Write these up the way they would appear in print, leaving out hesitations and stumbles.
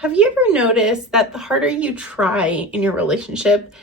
Have you ever noticed that the harder you try in your relationship,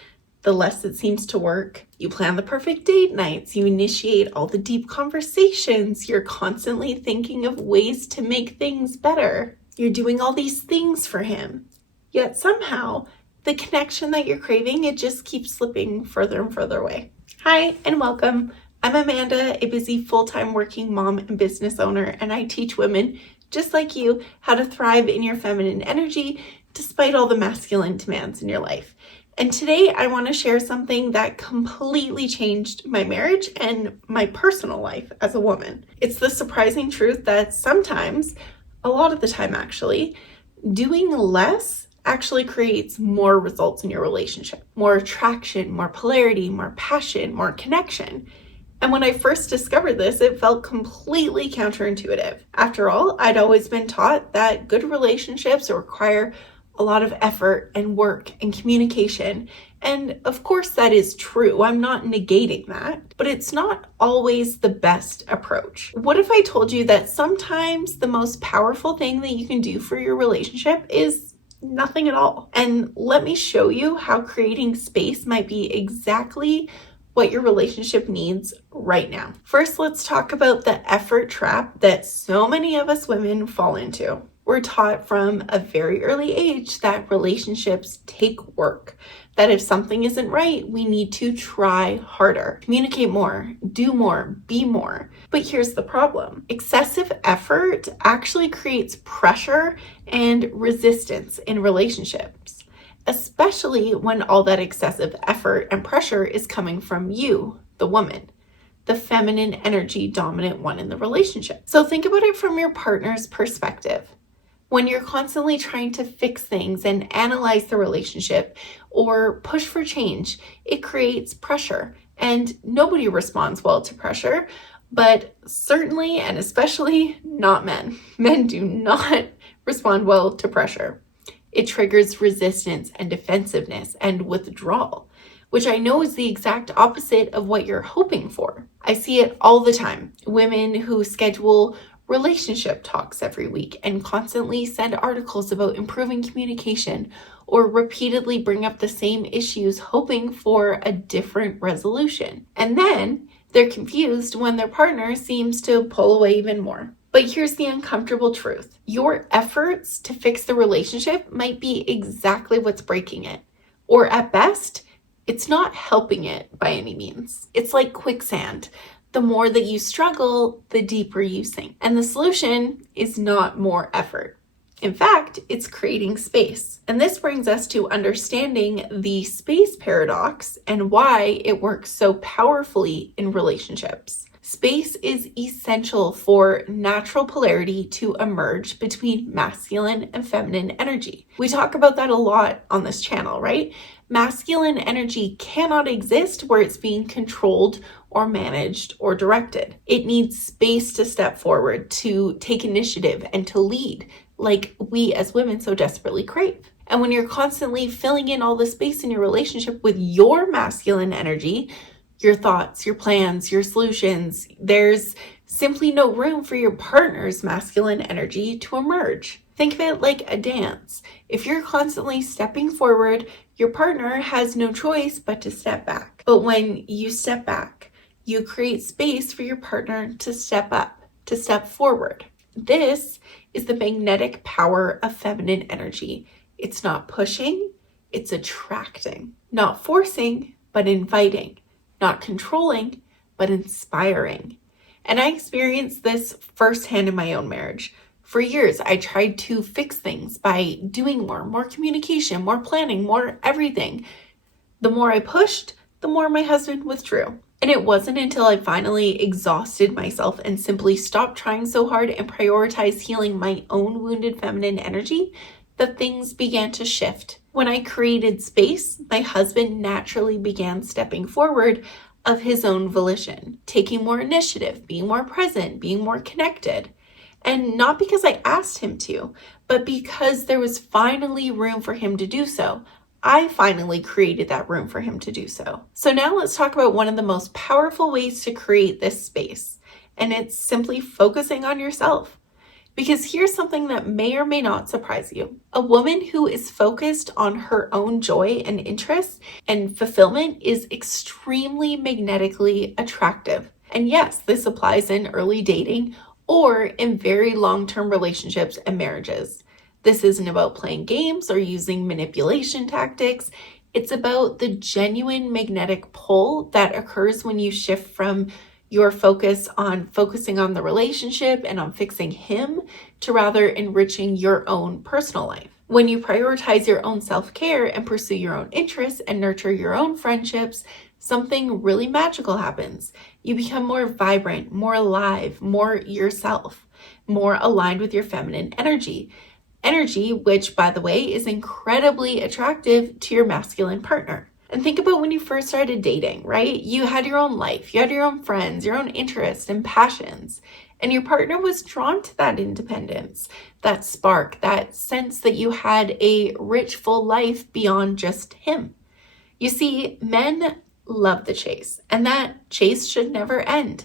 the less it seems to work? You plan the perfect date nights, you initiate all the deep conversations, you're constantly thinking of ways to make things better. You're doing all these things for him. Yet somehow, the connection that you're craving, it just keeps slipping further and further away. Hi, and welcome. I'm Amanda, a busy full-time working mom and business owner, and I teach women just like you how to thrive in your feminine energy despite all the masculine demands in your life. And today I want to share something that completely changed my marriage and my personal life as a woman. It's the surprising truth that sometimes, a lot of the time actually, doing less actually creates more results in your relationship. More attraction, more polarity, more passion, more connection. And when I first discovered this, it felt completely counterintuitive. After all, I'd always been taught that good relationships require a lot of effort and work and communication. And of course that is true. I'm not negating that, but it's not always the best approach. What if I told you that sometimes the most powerful thing that you can do for your relationship is nothing at all? And let me show you how creating space might be exactly what your relationship needs right now. First, let's talk about the effort trap that so many of us women fall into. We're taught from a very early age that relationships take work, that if something isn't right, we need to try harder, communicate more, do more, be more. But here's the problem. Excessive effort actually creates pressure and resistance in relationships, especially when all that excessive effort and pressure is coming from you, the woman, the feminine energy dominant one in the relationship. So think about it from your partner's perspective. When you're constantly trying to fix things and analyze the relationship or push for change, it creates pressure, and nobody responds well to pressure, but certainly and especially not men. Men do not respond well to pressure. It triggers resistance and defensiveness and withdrawal, which I know is the exact opposite of what you're hoping for. I see it all the time. Women who schedule relationship talks every week and constantly send articles about improving communication or repeatedly bring up the same issues hoping for a different resolution. And then they're confused when their partner seems to pull away even more. But here's the uncomfortable truth. Your efforts to fix the relationship might be exactly what's breaking it. Or at best, it's not helping it by any means. It's like quicksand. The more that you struggle, the deeper you sink. And the solution is not more effort. In fact, it's creating space. And this brings us to understanding the space paradox and why it works so powerfully in relationships. Space is essential for natural polarity to emerge between masculine and feminine energy. We talk about that a lot on this channel, right? Masculine energy cannot exist where it's being controlled or managed or directed. It needs space to step forward, to take initiative, and to lead, like we as women so desperately crave. And when you're constantly filling in all the space in your relationship with your masculine energy, your thoughts, your plans, your solutions, there's simply no room for your partner's masculine energy to emerge. Think of it like a dance. If you're constantly stepping forward, your partner has no choice but to step back. But when you step back, you create space for your partner to step up, to step forward. This is the magnetic power of feminine energy. It's not pushing, it's attracting. Not forcing, but inviting. Not controlling, but inspiring. And I experienced this firsthand in my own marriage. For years, I tried to fix things by doing more communication, more planning, more everything. The more I pushed, the more my husband withdrew. And it wasn't until I finally exhausted myself and simply stopped trying so hard and prioritized healing my own wounded feminine energy that things began to shift. When I created space, my husband naturally began stepping forward of his own volition, taking more initiative, being more present, being more connected. And not because I asked him to, but because there was finally room for him to do so. I finally created that room for him to do so. So now let's talk about one of the most powerful ways to create this space, and it's simply focusing on yourself. Because here's something that may or may not surprise you. A woman who is focused on her own joy and interests and fulfillment is extremely magnetically attractive. And yes, this applies in early dating or in very long-term relationships and marriages. This isn't about playing games or using manipulation tactics. It's about the genuine magnetic pull that occurs when you shift from your focus on focusing on the relationship and on fixing him to rather enriching your own personal life. When you prioritize your own self-care and pursue your own interests and nurture your own friendships, something really magical happens. You become more vibrant, more alive, more yourself, more aligned with your feminine energy. Energy, which, by the way, is incredibly attractive to your masculine partner. And think about when you first started dating, right? You had your own life, you had your own friends, your own interests and passions, and your partner was drawn to that independence, that spark, that sense that you had a rich, full life beyond just him. You see, men love the chase, and that chase should never end.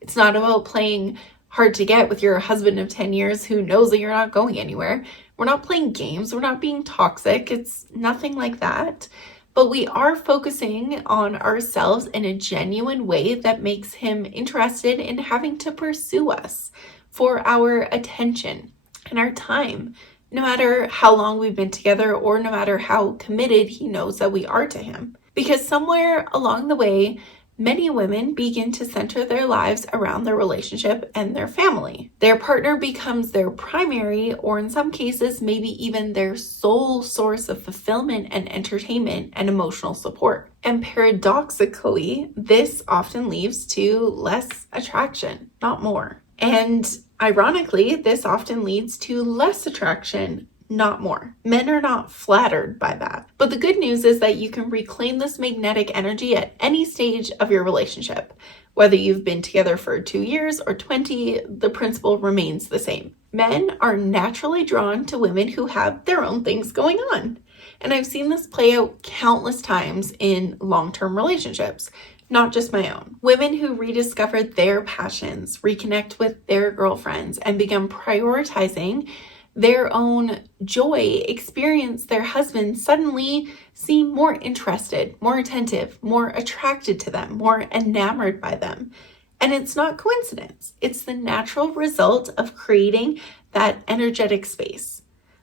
It's not about playing hard to get with your husband of 10 years who knows that you're not going anywhere. We're not playing games. We're not being toxic. It's nothing like that. But we are focusing on ourselves in a genuine way that makes him interested in having to pursue us for our attention and our time, no matter how long we've been together or no matter how committed he knows that we are to him. Because somewhere along the way, many women begin to center their lives around their relationship and their family. Their partner becomes their primary, or in some cases, maybe even their sole source of fulfillment and entertainment and emotional support. And paradoxically, this often leads to less attraction, not more. And ironically, this often leads to less attraction, not more. Men are not flattered by that. But the good news is that you can reclaim this magnetic energy at any stage of your relationship. Whether you've been together for 2 years or 20, the principle remains the same. Men are naturally drawn to women who have their own things going on. And I've seen this play out countless times in long-term relationships, not just my own. Women who rediscover their passions, reconnect with their girlfriends, and begin prioritizing their own joy, experience their husbands suddenly seem more interested, more attentive, more attracted to them, more enamored by them. And it's not coincidence. It's the natural result of creating that energetic space.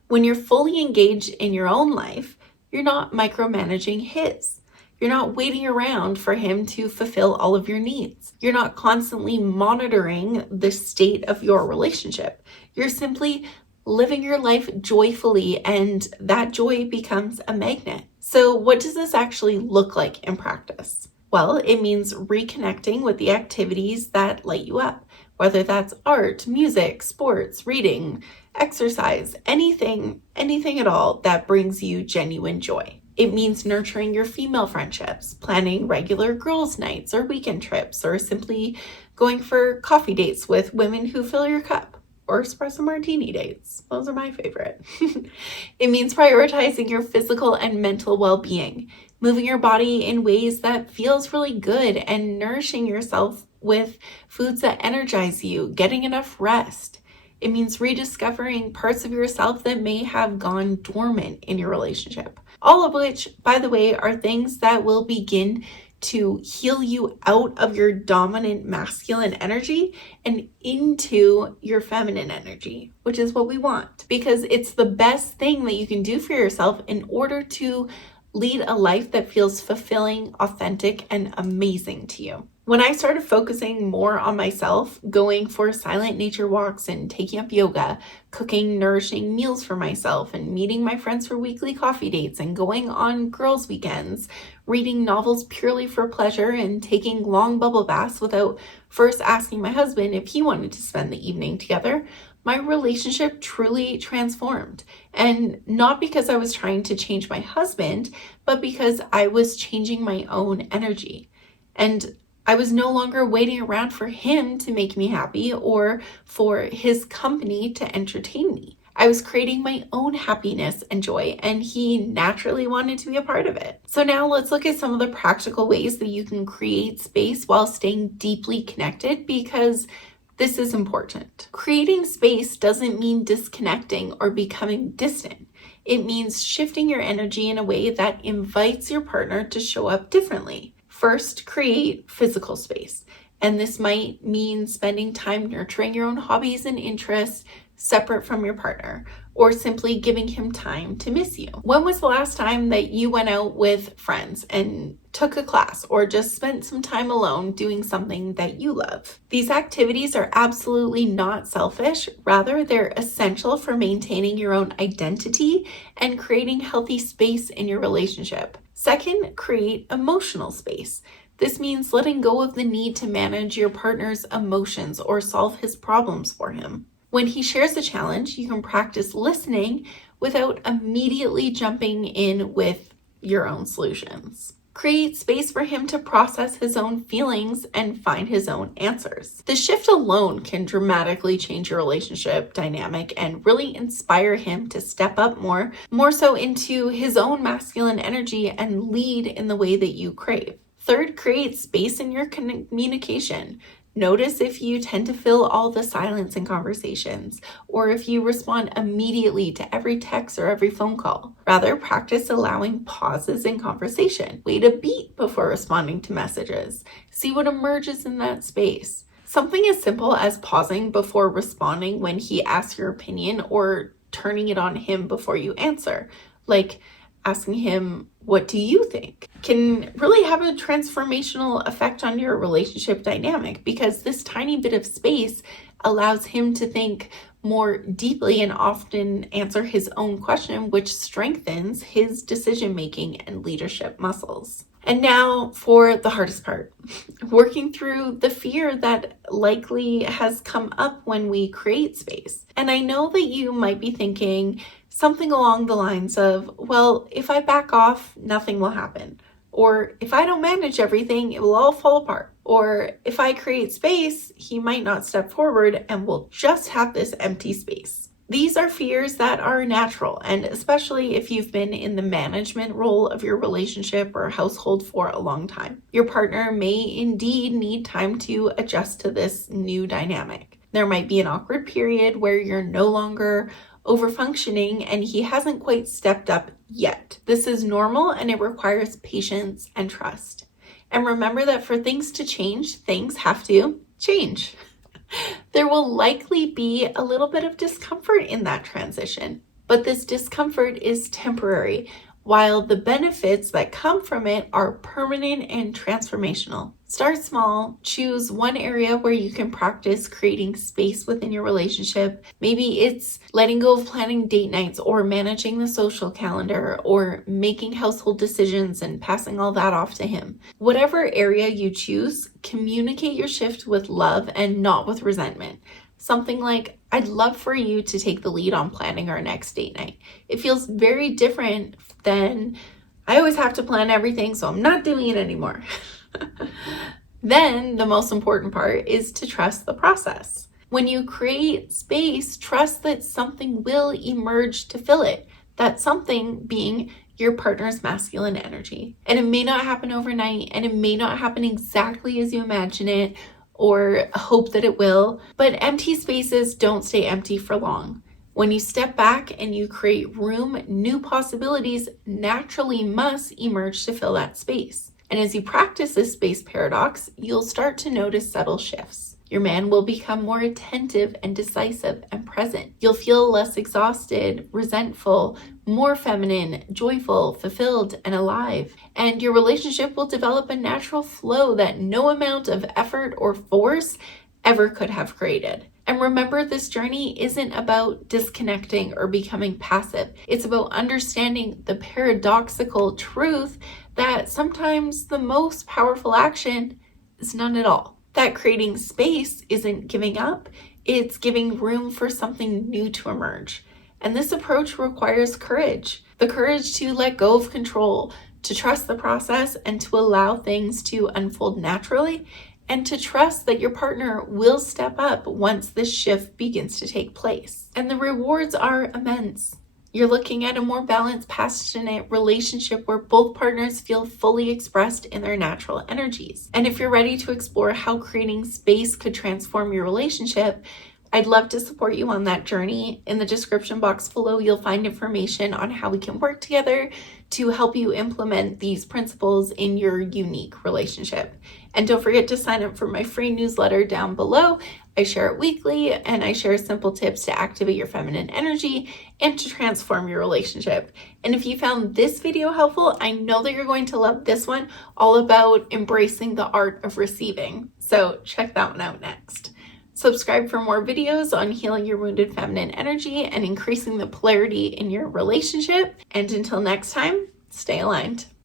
When you're fully engaged in your own life, you're not micromanaging his. You're not waiting around for him to fulfill all of your needs. You're not constantly monitoring the state of your relationship. You're simply living your life joyfully, and that joy becomes a magnet. So what does this actually look like in practice? Well, it means reconnecting with the activities that light you up, whether that's art, music, sports, reading, exercise, anything at all that brings you genuine joy. It means nurturing your female friendships, planning regular girls' nights or weekend trips, or simply going for coffee dates with women who fill your cup. Or espresso martini dates. Those are my favorite. It means prioritizing your physical and mental well-being, moving your body in ways that feels really good, and nourishing yourself with foods that energize you, getting enough rest. It means rediscovering parts of yourself that may have gone dormant in your relationship. All of which, by the way, are things that will begin to heal you out of your dominant masculine energy and into your feminine energy, which is what we want, because it's the best thing that you can do for yourself in order to lead a life that feels fulfilling, authentic, and amazing to you. When I started focusing more on myself, going for silent nature walks and taking up yoga, cooking nourishing meals for myself, and meeting my friends for weekly coffee dates, and going on girls' weekends, reading novels purely for pleasure, and taking long bubble baths without first asking my husband if he wanted to spend the evening together, my relationship truly transformed. And not because I was trying to change my husband, but because I was changing my own energy. And I was no longer waiting around for him to make me happy or for his company to entertain me. I was creating my own happiness and joy, and he naturally wanted to be a part of it. So now let's look at some of the practical ways that you can create space while staying deeply connected, because This is important. Creating space doesn't mean disconnecting or becoming distant. It means shifting your energy in a way that invites your partner to show up differently. First, create physical space. And this might mean spending time nurturing your own hobbies and interests separate from your partner, or simply giving him time to miss you. When was the last time that you went out with friends and took a class or just spent some time alone doing something that you love? These activities are absolutely not selfish. Rather, they're essential for maintaining your own identity and creating healthy space in your relationship. Second, create emotional space. This means letting go of the need to manage your partner's emotions or solve his problems for him. When he shares a challenge, you can practice listening without immediately jumping in with your own solutions. Create space for him to process his own feelings and find his own answers. The shift alone can dramatically change your relationship dynamic and really inspire him to step up more so into his own masculine energy and lead in the way that you crave. Third, create space in your communication. Notice if you tend to fill all the silence in conversations, or if you respond immediately to every text or every phone call. Rather, practice allowing pauses in conversation. Wait a beat before responding to messages. See what emerges in that space. Something as simple as pausing before responding when he asks your opinion, or turning it on him before you answer, like asking him, "What do you think?" can really have a transformational effect on your relationship dynamic, because this tiny bit of space allows him to think more deeply and often answer his own question, which strengthens his decision-making and leadership muscles. And now for the hardest part, working through the fear that likely has come up when we create space. And I know that you might be thinking something along the lines of, well, if I back off, nothing will happen. Or if I don't manage everything, it will all fall apart. Or if I create space, he might not step forward and we'll just have this empty space. These are fears that are natural, and especially if you've been in the management role of your relationship or household for a long time. Your partner may indeed need time to adjust to this new dynamic. There might be an awkward period where you're no longer overfunctioning and he hasn't quite stepped up yet. This is normal and it requires patience and trust. And remember that for things to change, things have to change. There will likely be a little bit of discomfort in that transition, but this discomfort is temporary, while the benefits that come from it are permanent and transformational. Start small, choose one area where you can practice creating space within your relationship. Maybe it's letting go of planning date nights or managing the social calendar or making household decisions and passing all that off to him. Whatever area you choose, communicate your shift with love and not with resentment. Something like, "I'd love for you to take the lead on planning our next date night." It feels very different than, "I always have to plan everything, so I'm not doing it anymore." Then the most important part is to trust the process. When you create space, trust that something will emerge to fill it. That something being your partner's masculine energy. And it may not happen overnight, and it may not happen exactly as you imagine it or hope that it will, but empty spaces don't stay empty for long. When you step back and you create room, new possibilities naturally must emerge to fill that space. And as you practice this space paradox, you'll start to notice subtle shifts. Your man will become more attentive and decisive and present. You'll feel less exhausted, resentful, more feminine, joyful, fulfilled, and alive. And your relationship will develop a natural flow that no amount of effort or force ever could have created. And remember, this journey isn't about disconnecting or becoming passive. It's about understanding the paradoxical truth that sometimes the most powerful action is none at all. That creating space isn't giving up, it's giving room for something new to emerge. And this approach requires courage. The courage to let go of control, to trust the process, and to allow things to unfold naturally, and to trust that your partner will step up once this shift begins to take place. And the rewards are immense. You're looking at a more balanced, passionate relationship where both partners feel fully expressed in their natural energies. And if you're ready to explore how creating space could transform your relationship, I'd love to support you on that journey. In the description box below, you'll find information on how we can work together to help you implement these principles in your unique relationship. And don't forget to sign up for my free newsletter down below. I share it weekly, and I share simple tips to activate your feminine energy and to transform your relationship. And if you found this video helpful, I know that you're going to love this one, all about embracing the art of receiving. So check that one out next. Subscribe for more videos on healing your wounded feminine energy and increasing the polarity in your relationship. And until next time, stay aligned.